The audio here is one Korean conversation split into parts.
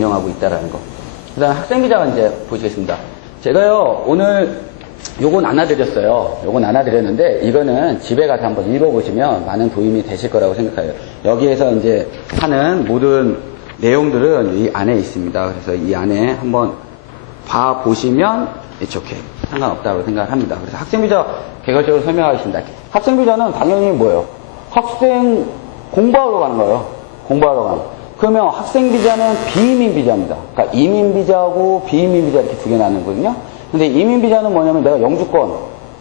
운영하고 있다라는 거. 그 다음 학생비자가 이제 보시겠습니다. 제가요, 오늘 요건 안 놔드렸어요. 요건 안 놔드렸는데, 이거는 집에 가서 한번 읽어보시면 많은 도움이 되실 거라고 생각해요. 여기에서 이제 하는 모든 내용들은 이 안에 있습니다. 그래서 이 안에 한번 봐보시면, 이렇게 상관없다고 생각을 합니다. 그래서 학생비자 개괄적으로 설명하겠습니다. 학생비자는 당연히 뭐예요? 학생 공부하러 가는 거예요. 공부하러 가는 거. 그러면 학생비자는 비이민비자입니다. 그러니까 이민비자하고 비이민비자 이렇게 두 개 나누거든요. 근데 이민비자는 뭐냐면 내가 영주권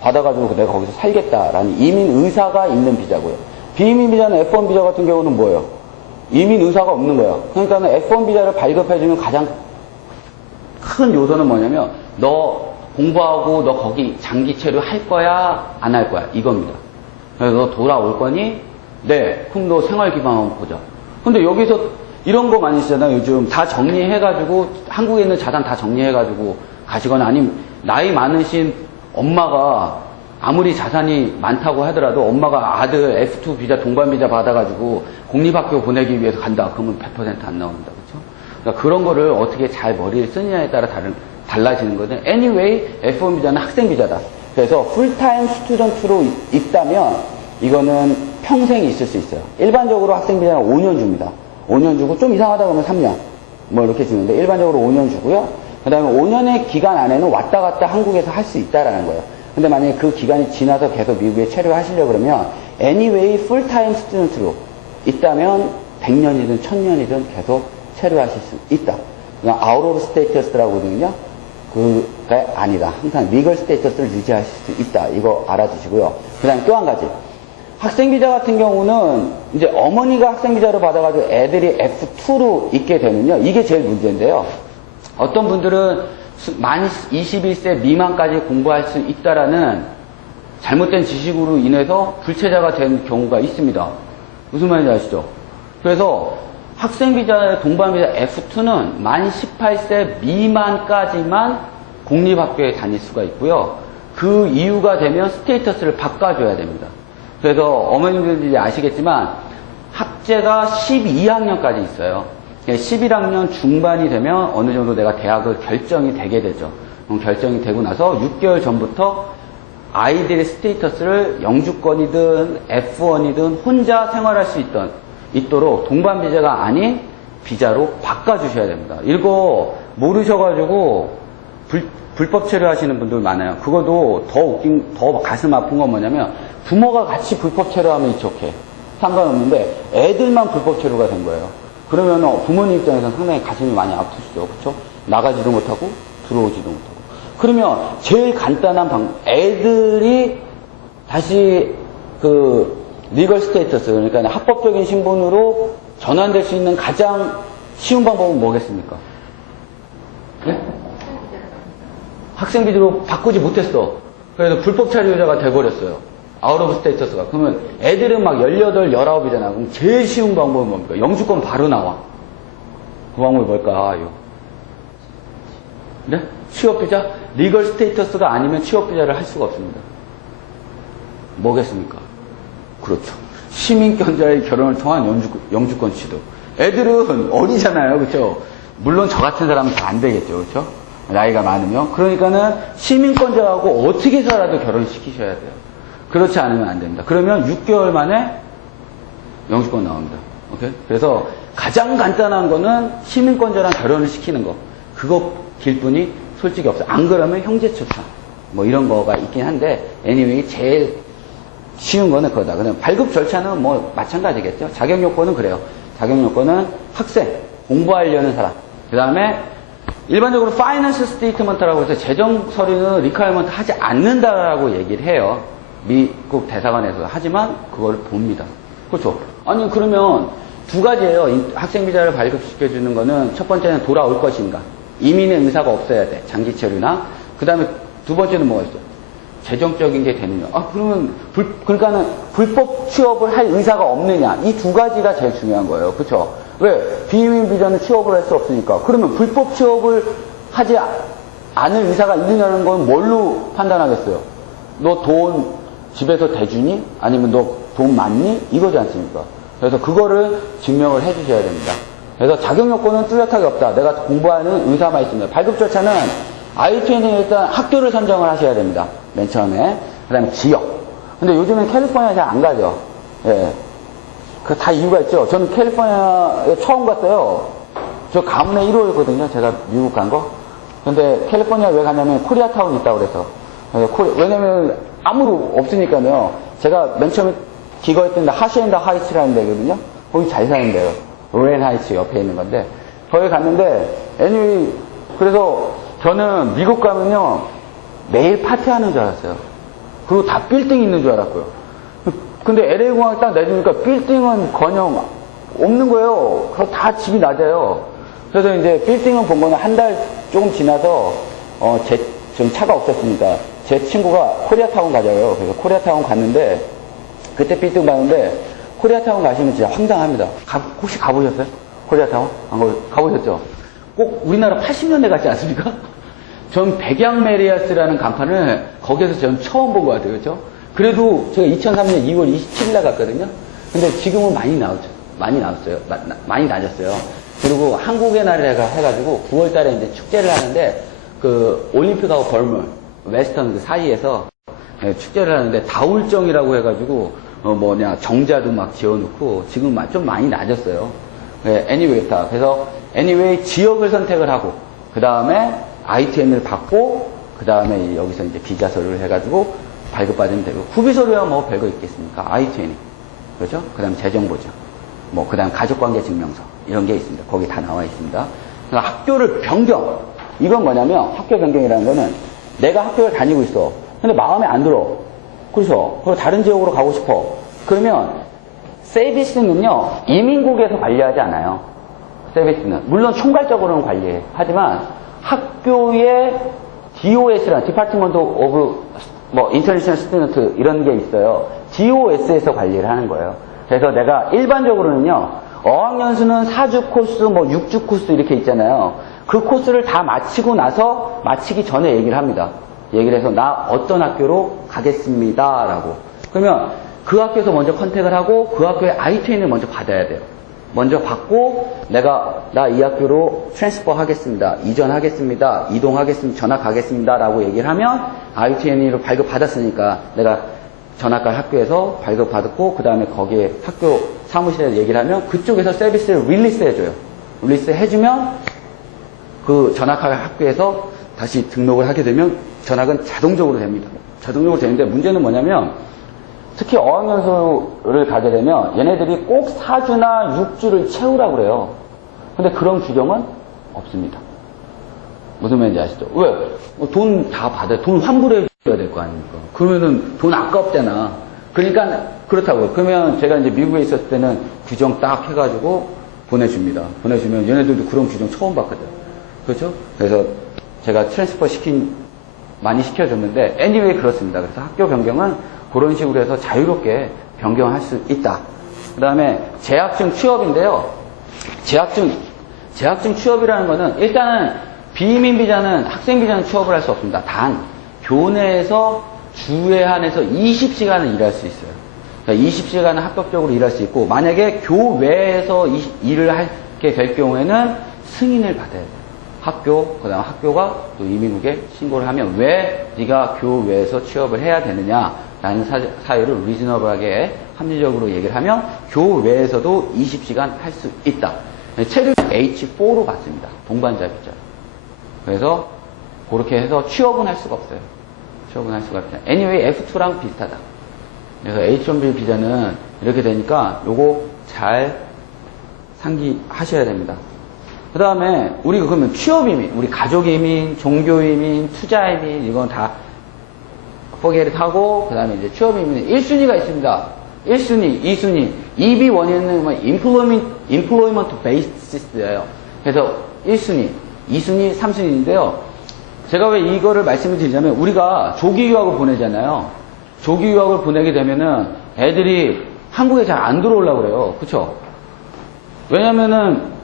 받아가지고 내가 거기서 살겠다라는 이민 의사가 있는 비자고요. 비이민비자는 F1 비자 같은 경우는 뭐예요? 이민 의사가 없는 거예요. 그러니까는 F1 비자를 발급해주는 가장 큰 요소는 뭐냐면 너 공부하고 너 거기 장기 체류 할 거야 안 할 거야 이겁니다. 그래서 너 돌아올 거니? 네. 그럼 너 생활 기반 한번 보자. 근데 여기서 이런 거 많이 쓰잖아요. 요즘 다 정리해가지고 한국에 있는 자산 다 정리해가지고 가시거나 아니면 나이 많으신 엄마가 아무리 자산이 많다고 하더라도 엄마가 아들 F2 비자 동반 비자 받아가지고 공립학교 보내기 위해서 간다. 그러면 100% 안 나옵니다. 그렇죠? 그러니까 그런 거를 어떻게 잘 머리를 쓰느냐에 따라 달라지는 거든. Anyway, F1 비자는 학생 비자다. 그래서 풀타임 스튜던트로 있다면 이거는 평생 있을 수 있어요. 일반적으로 학생 비자는 5년 줍니다. 5년 주고 좀 이상하다 그러면 3년 뭐 이렇게 주는데 일반적으로 5년 주고요. 그 다음에 5년의 기간 안에는 왔다 갔다 한국에서 할 수 있다라는 거예요. 근데 만약에 그 기간이 지나서 계속 미국에 체류하시려고 그러면 Anyway, 풀타임 스튜던트로 있다면 100년이든 1000년이든 계속 체류하실 수 있다. 그러니까 out of status라고 하거든요. 그게 아니다. 항상 legal status를 유지하실 수 있다. 이거 알아두시고요. 그 다음에 또 한 가지. 학생비자 같은 경우는 이제 어머니가 학생비자를 받아가지고 애들이 F2로 있게 되면요. 이게 제일 문제인데요. 어떤 분들은 만 21세 미만까지 공부할 수 있다라는 잘못된 지식으로 인해서 불체자가 된 경우가 있습니다. 무슨 말인지 아시죠? 그래서 학생비자, 동반비자 F2는 만 18세 미만까지만 공립학교에 다닐 수가 있고요. 그 이유가 되면 스테이터스를 바꿔줘야 됩니다. 그래서 어머님들이 아시겠지만 학제가 12학년까지 있어요. 11학년 중반이 되면 어느 정도 내가 대학을 결정이 되게 되죠. 결정이 되고 나서 6개월 전부터 아이들의 스테이터스를 영주권이든 F1이든 혼자 생활할 수 있도록 동반 비자가 아닌 비자로 바꿔주셔야 됩니다. 이거 모르셔가지고 불법 체류하시는 분들 많아요. 그것도 더 가슴 아픈 건 뭐냐면 부모가 같이 불법 체류하면 이렇게 상관없는데 애들만 불법 체류가 된 거예요. 그러면 부모님 입장에서는 상당히 가슴이 많이 아프시죠. 그렇죠? 나가지도 못하고 들어오지도 못하고. 그러면 제일 간단한 애들이 다시 리걸 스테이터스, 그러니까 합법적인 신분으로 전환될 수 있는 가장 쉬운 방법은 뭐겠습니까? 네? 학생비자로 바꾸지 못했어. 그래서 불법 체류자가 돼버렸어요. 아웃 오브 스테이터스가. 그러면 애들은 막 18, 19이잖아. 그럼 제일 쉬운 방법은 뭡니까? 영주권 바로 나와. 그 방법이 뭘까요? 네? 취업비자? 리걸 스테이터스가 아니면 취업비자를 할 수가 없습니다. 뭐겠습니까? 그렇죠. 시민권자의 결혼을 통한 영주권 취득. 애들은 어리잖아요. 그렇죠? 물론 저 같은 사람은 다 안 되겠죠. 그렇죠? 나이가 많으면. 그러니까는 시민권자하고 어떻게 해서라도 결혼시키셔야 돼요. 그렇지 않으면 안 됩니다. 그러면 6개월 만에 영주권 나옵니다. 오케이? 그래서 가장 간단한 거는 시민권자랑 결혼을 시키는 거. 그거 길뿐이 솔직히 없어요. 안 그러면 형제초청. 뭐 이런 거가 있긴 한데, anyway, 제일 쉬운 거는 그거다. 그다음 발급 절차는 뭐 마찬가지겠죠. 자격 요건은 그래요. 자격 요건은 학생, 공부하려는 사람. 그 다음에 일반적으로 파이낸셜 스테이트먼트라고 해서 재정 서류는 리퀘어먼트 하지 않는다라고 얘기를 해요. 미국 대사관에서. 하지만 그걸 봅니다. 그렇죠. 아니 그러면 두 가지예요. 학생 비자를 발급시켜주는 거는 첫 번째는 돌아올 것인가. 이민의 의사가 없어야 돼. 장기 체류나. 그 다음에 두 번째는 뭐가 있어? 재정적인 게 되느냐. 그러면 그러니까는 불법 취업을 할 의사가 없느냐. 이 두 가지가 제일 중요한 거예요. 그렇죠? 왜? 비이민 비자는 취업을 할 수 없으니까. 그러면 불법 취업을 하지 않을 의사가 있느냐는 건 뭘로 판단하겠어요? 너 돈 집에서 대주니? 아니면 너 돈 많니? 이거지 않습니까? 그래서 그거를 증명을 해 주셔야 됩니다. 그래서 자격 요건은 뚜렷하게 없다. 내가 공부하는 의사만 있습니다. 발급 절차는 I-20는 일단 학교를 선정을 하셔야 됩니다. 맨 처음에. 그 다음에 지역. 근데 요즘은 캘리포니아 잘 안 가죠. 예. 그 다 이유가 있죠. 저는 캘리포니아에 처음 갔어요. 저 가문의 1호였거든요. 제가 미국 간 거. 근데 캘리포니아 왜 갔냐면 코리아타운 있다고 그래서. 왜냐면 아무도 없으니까요. 제가 맨 처음에 기거했던 데 하시엔더 하이츠라는 데거든요. 거기 잘 사는 데요. 로렌 하이츠 옆에 있는 건데. 거기 갔는데, anyway, 그래서 저는 미국 가면요. 매일 파티하는 줄 알았어요. 그리고 다 빌딩 있는 줄 알았고요. 근데 LA 공항 딱 내주니까 빌딩은 거녕 없는 거예요. 그래서 다 집이 낮아요. 그래서 이제 빌딩은 본 거는 한 달 조금 지나서, 전 차가 없었으니까 제 친구가 코리아타운 가자고요. 그래서 코리아타운 갔는데, 그때 빌딩 봤는데, 코리아타운 가시면 진짜 황당합니다. 혹시 가보셨어요? 코리아타운? 가보셨죠? 꼭 우리나라 80년대 같지 않습니까? 전 백양메리아스라는 간판을 거기에서 전 처음 본 것 같아요. 그렇죠? 그래도 제가 2003년 2월 27일 날 갔거든요. 근데 지금은 많이 나왔죠. 많이 나왔어요. 많이 낮았어요. 그리고 한국의 날이라 해가지고 9월 달에 이제 축제를 하는데 그 올림픽하고 벌물, 웨스턴 그 사이에서 축제를 하는데 다울정이라고 해가지고 정자도 막 지어놓고 지금 좀 많이 낮았어요. anyway, 그래서 anyway 지역을 선택을 하고 그 다음에 I-20을 받고 그 다음에 여기서 이제 비자 서류를 해가지고 발급받으면 되고 후비 서류야 뭐 별거 있겠습니까? I-20 그렇죠? 그 다음 재정보증 그 다음 가족관계 증명서 이런 게 있습니다. 거기 다 나와 있습니다. 그러니까 학교를 변경 이건 뭐냐면 학교 변경이라는 거는 내가 학교를 다니고 있어. 근데 마음에 안 들어. 그래서 다른 지역으로 가고 싶어. 그러면 세비스는요 이민국에서 관리하지 않아요. 세비스는 물론 총괄적으로는 관리해. 하지만 학교의 DOS라는 Department of International Student 이런 게 있어요. DOS에서 관리를 하는 거예요. 그래서 내가 일반적으로는요 어학연수는 4주 코스, 6주 코스 이렇게 있잖아요. 그 코스를 다 마치고 나서 마치기 전에 얘기를 합니다. 얘기를 해서 나 어떤 학교로 가겠습니다 라고. 그러면 그 학교에서 먼저 컨택을 하고 그 학교에 I-20을 먼저 받아야 돼요. 먼저 받고 나 이 학교로 트랜스퍼 하겠습니다. 이전하겠습니다. 이동하겠습니다. 전학 가겠습니다 라고 얘기를 하면 I-20을 발급받았으니까 내가 전학 갈 학교에서 발급받았고 그 다음에 거기에 학교 사무실에 얘기를 하면 그쪽에서 서비스를 릴리스 해줘요. 릴리스 해주면 그 전학할 학교에서 다시 등록을 하게 되면 전학은 자동적으로 됩니다. 자동적으로 되는데 문제는 뭐냐면 특히 어학연수를 가게 되면 얘네들이 꼭 4주나 6주를 채우라고 그래요. 근데 그런 규정은 없습니다. 무슨 말인지 아시죠? 왜? 돈 다 받아요. 돈 환불해 줘야 될 거 아닙니까? 그러면은 돈 아깝잖아. 그러니까 그렇다고요. 그러면 제가 이제 미국에 있었을 때는 규정 딱 해가지고 보내줍니다. 보내주면 얘네들도 그런 규정 처음 봤거든. 그렇죠? 그래서 제가 트랜스퍼 많이 시켜줬는데 anyway 그렇습니다. 그래서 학교 변경은 그런 식으로 해서 자유롭게 변경할 수 있다. 그 다음에 재학증 취업인데요. 재학증 취업이라는 거는 일단은 비이민 비자는 학생 비자는 취업을 할 수 없습니다. 단 교내에서 주에 한해서 20시간을 일할 수 있어요. 그러니까 20시간은 합법적으로 일할 수 있고 만약에 교외에서 일을 하게 될 경우에는 승인을 받아야 돼요. 그 다음 학교가 또 이민국에 신고를 하면 왜 네가 교외에서 취업을 해야 되느냐라는 사유를 리즈너블하게 합리적으로 얘기를 하면 교외에서도 20시간 할 수 있다. 체를 H4로 받습니다. 동반자 비자. 그래서 그렇게 해서 취업은 할 수가 없어요. 취업은 할 수가 없다. anyway F2랑 비슷하다. 그래서 H1B 비자는 이렇게 되니까 요거 잘 상기하셔야 됩니다. 그 다음에 우리 그러면 취업이민, 우리 가족이민, 종교이민, 투자이민 이건 다 포기를 하고 그 다음에 이제 취업이민은 1순위가 있습니다. 1순위, 2순위, EB1에는 employment basis예요. 그래서 1순위, 2순위, 3순위인데요. 제가 왜 이거를 말씀을 드리자면 우리가 조기 유학을 보내잖아요. 조기 유학을 보내게 되면은 애들이 한국에 잘 안 들어오려고 그래요. 그쵸? 왜냐면은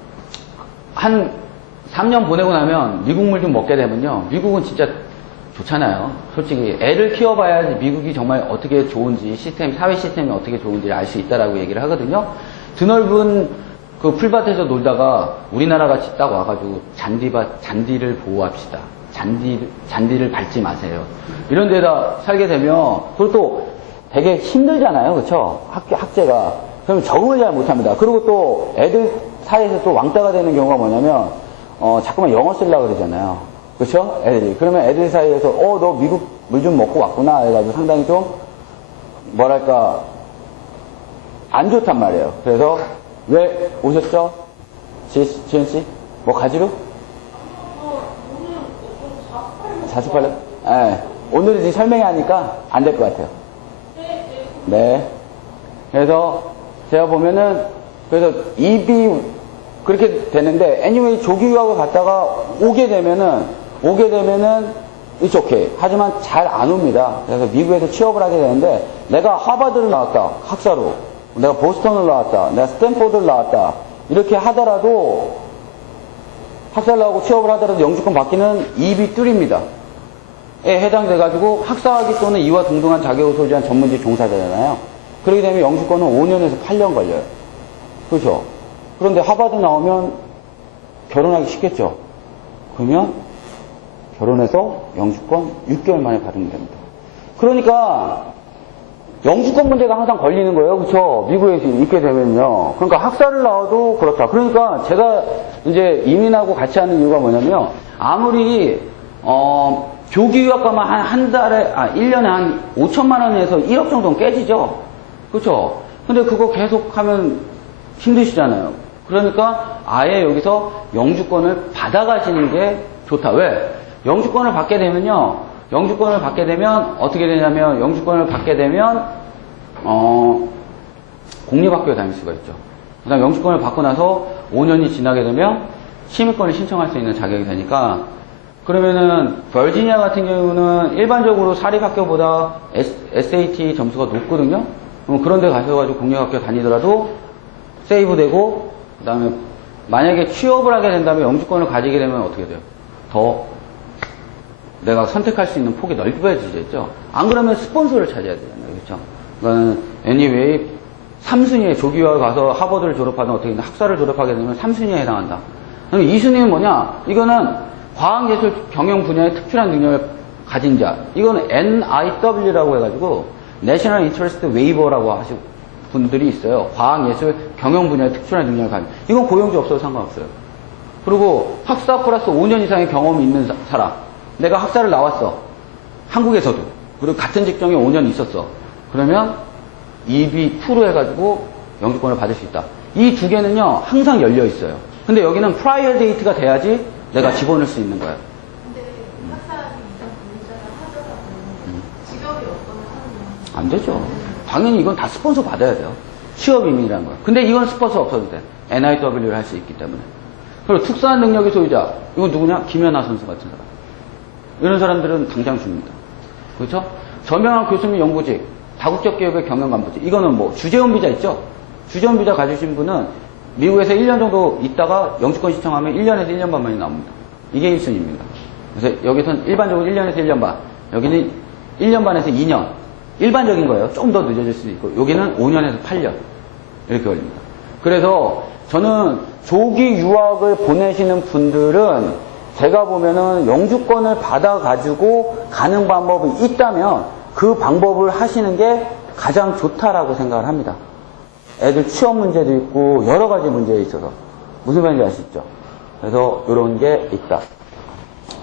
한 3년 보내고 나면 미국물 좀 먹게 되면요. 미국은 진짜 좋잖아요. 솔직히 애를 키워봐야지 미국이 정말 어떻게 좋은지 사회 시스템이 어떻게 좋은지 알 수 있다라고 얘기를 하거든요. 드넓은 그 풀밭에서 놀다가 우리나라 같이 딱 와가지고 잔디를 보호합시다. 잔디를 밟지 마세요. 이런 데다 살게 되면, 그리고 또 되게 힘들잖아요. 그쵸? 학제가. 그러면 적응을 잘 못합니다. 그리고 또 애들 사이에서 또 왕따가 되는 경우가 뭐냐면, 자꾸만 영어 쓰려고 그러잖아요. 그쵸? 애들이. 그러면 애들 사이에서, 너 미국 물 좀 먹고 왔구나. 해가지고 상당히 좀, 뭐랄까, 안 좋단 말이에요. 그래서, 왜 오셨죠? 지은 씨? 뭐 가지로? 자습하려? 네. 오늘은 지금 설명이 하니까 안 될 것 같아요. 네. 그래서 제가 보면은, 그래서 입이 그렇게 되는데, anyway, 조기 유학을 갔다가 오게 되면은, it's okay. 하지만 잘 안 옵니다. 그래서 미국에서 취업을 하게 되는데, 내가 하버드를 나왔다. 학사로. 내가 보스턴을 나왔다. 내가 스탠포드를 나왔다. 이렇게 하더라도, 학사를 나오고 취업을 하더라도 영주권 받기는 입이 뚫립니다. 에 해당돼가지고 학사학위 또는 이와 동등한 자격을 소지한 전문직 종사자잖아요. 그렇게 되면 영주권은 5년에서 8년 걸려요. 그렇죠? 그런데 하버드 나오면 결혼하기 쉽겠죠? 그러면 결혼해서 영주권 6개월 만에 받으면 됩니다. 그러니까 영주권 문제가 항상 걸리는 거예요. 그렇죠? 미국에 있게 되면요. 그러니까 학사를 나와도 그렇다. 그러니까 제가 이제 이민하고 같이 하는 이유가 뭐냐면 아무리 조기 유학 가면 한 달에 1년에 한 5천만 원에서 1억 정도는 깨지죠. 그렇죠? 근데 그거 계속 하면 힘드시잖아요. 그러니까 아예 여기서 영주권을 받아가시는 게 좋다. 왜? 영주권을 받게 되면요. 영주권을 받게 되면 어떻게 되냐면 영주권을 받게 되면 공립학교에 다닐 수가 있죠. 그 다음 영주권을 받고 나서 5년이 지나게 되면 시민권을 신청할 수 있는 자격이 되니까 그러면은 버지니아 같은 경우는 일반적으로 사립학교보다 SAT 점수가 높거든요. 그런 데 가셔가지고 공립학교 다니더라도 세이브되고 그 다음에 만약에 취업을 하게 된다면 영주권을 가지게 되면 어떻게 돼요? 더 내가 선택할 수 있는 폭이 넓어지겠죠. 안 그러면 스폰서를 찾아야 되잖아요. 그렇죠? 그러니까 anyway 3순위에 조기유학을 가서 하버드를 졸업하든 어떻게 학사를 졸업하게 되면 3순위에 해당한다. 그럼 2순위는 뭐냐? 이거는 과학예술 경영 분야의 특출한 능력을 가진 자. 이거는 NIW라고 해가지고 National Interest Waiver라고 하시는 분들이 있어요. 과학예술 경영 분야의 특출한 능력을 가진. 이건 고용주 없어도 상관없어요. 그리고 학사 플러스 5년 이상의 경험이 있는 사람. 내가 학사를 나왔어. 한국에서도. 그리고 같은 직종에 5년 있었어. 그러면 EB2로 해가지고 영주권을 받을 수 있다. 이 두 개는요, 항상 열려 있어요. 근데 여기는 프라이어 데이트가 돼야지 내가 집어넣을 수 있는 거예요. 근데 학사학위 이상 공부자가 하더라도 직업이 없거나 하면 안 되죠. 당연히 이건 다 스폰서 받아야 돼요. 취업 이민이라는 거예요. 근데 이건 스폰서 없어도 돼. NIW를 할 수 있기 때문에. 그리고 특수한 능력의 소유자. 이건 누구냐? 김연아 선수 같은 사람. 이런 사람들은 당장 줍니다. 그렇죠? 저명한 교수 및 연구직, 다국적 기업의 경영간부직. 이거는 뭐 주재원 비자 있죠? 주재원 비자 가지신 분은 미국에서 1년 정도 있다가 영주권 신청하면 1년에서 1년 반 만이 나옵니다. 이게 1순위입니다. 그래서 여기서는 일반적으로 1년에서 1년 반, 여기는 1년 반에서 2년. 일반적인 거예요. 좀 더 늦어질 수도 있고, 여기는 5년에서 8년. 이렇게 걸립니다. 그래서 저는 조기 유학을 보내시는 분들은 제가 보면은 영주권을 받아가지고 가는 방법이 있다면 그 방법을 하시는 게 가장 좋다라고 생각을 합니다. 애들 취업 문제도 있고 여러 가지 문제에 있어서 무슨 말인지 아시죠? 그래서 이런 게 있다.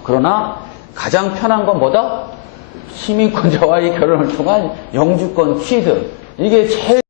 그러나 가장 편한 건 뭐다? 시민권자와의 결혼을 통한 영주권 취득. 이게 제일